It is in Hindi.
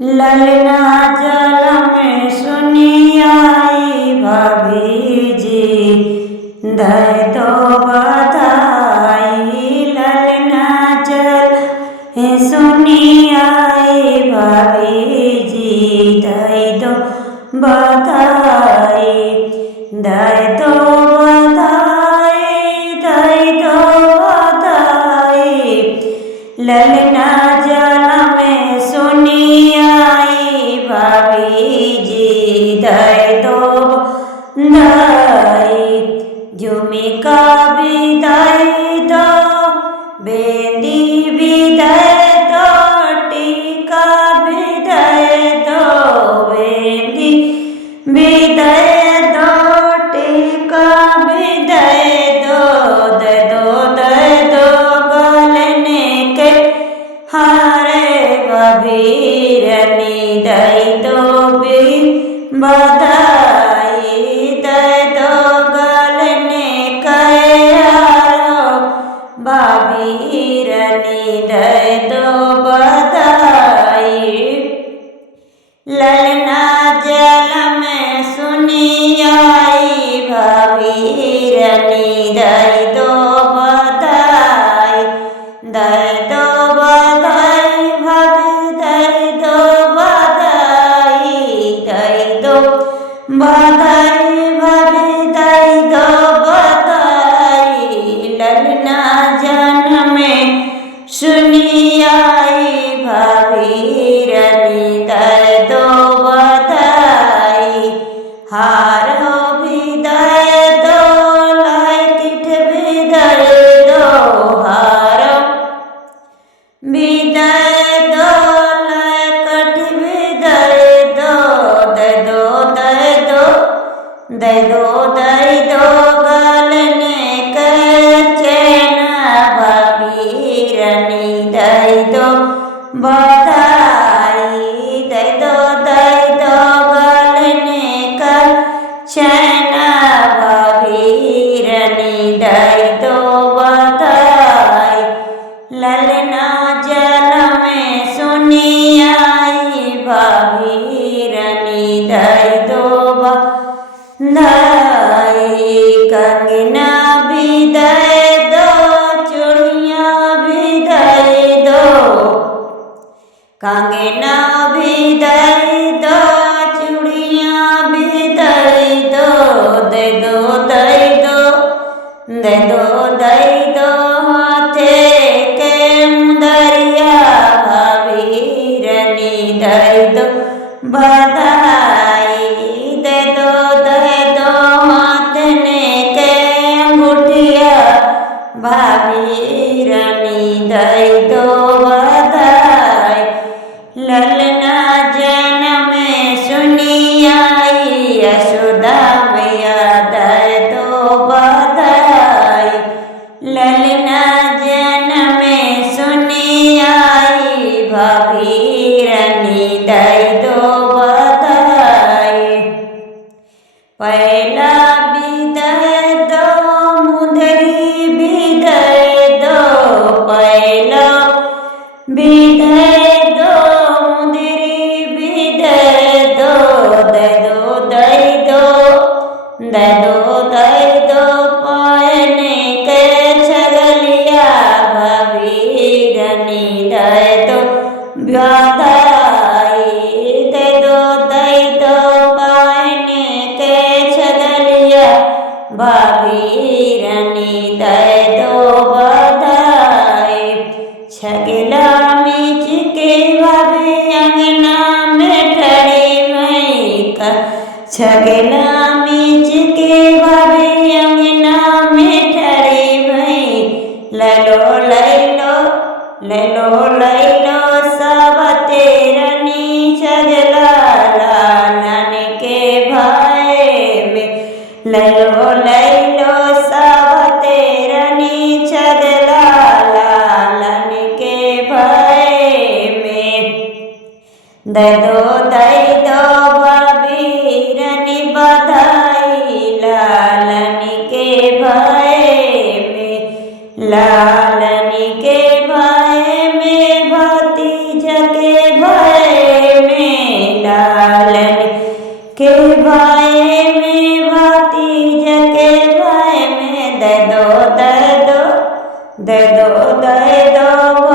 ललना जल में सुनी आई भाभी जी धय तो बधाई। ललना जल में सुनी आई भाभी जी धय तो बधाई। धय तो बधाई धय तो बधाई। ललना जल में सुनी आई भाभी जी धय तो बधाई। झुमिका विदाई दो बेंदी विदाई दो टीका विदाई दो बेंदी विदाई दो टीका विदाई दो। दे दो गलने के हारे भीरनी दई दो भी बधाई। दे दो गलने कयारो भीरनी दे दो बधाई। ललना जल में सुनी आई भीरनी दे दो बधाई। दे दो बधाई भाभी दे दो बधाई। दे दो बधाई भाभी दे दो बधाई। ललना जन में सुनी आई भीरनी दे दो बधाई। हार भी दे दो लैकिट भी दे दो हार भी दे दो लैकट भी दे दो। दे दो दे दो दे दो दे दो गलने के चैन भीरनी दे दो बधाई। दे दो गलने का चैन भीरनी दे दो बधाई। ललना जल में सुनी आई भीरनी दे दो बधाई। कंगना भी दे दो चूड़ियाँ भी दे दो। कंगना भी दे दो चूड़ियाँ भी दे दो। दे दो दे दो दे दो दे दो हाथे के मुदरिया भीरनी दे दो बधाई। दे दो हाथने के अंगूठिया भीरनी दे दो बधाई। ललना जन में सुनी आई यशोदा मैया दे दो बधाई। ललना जन में सुनी आई भीरनी दे दो बधाई। पहला भी दे दो मुंदरी भी दे दो। पहला भी दे दो मुंदरी भी दे दो। दे दो दे दो दे दो दे दो पायने के छगलिया भीरनी दे दो बधाई। दे दो पायने के छगलिया भीरनी दे दो बधाई। छगला मीच के भाभी अंगना में ठड़ी भई का। छगला मीच के भाभी अंगना में ठड़ी भई। ललो सब तेरनी छगला लालन के भाई में। ललो सब तेरनी छगला लालन के भाई में। दे दो भीरनी बधाई लालन के भाई में। लालन के भाई में भतीजा के भाई में। के भाई में भतीजा के भाई में दे दो दे दो दे दो दे दो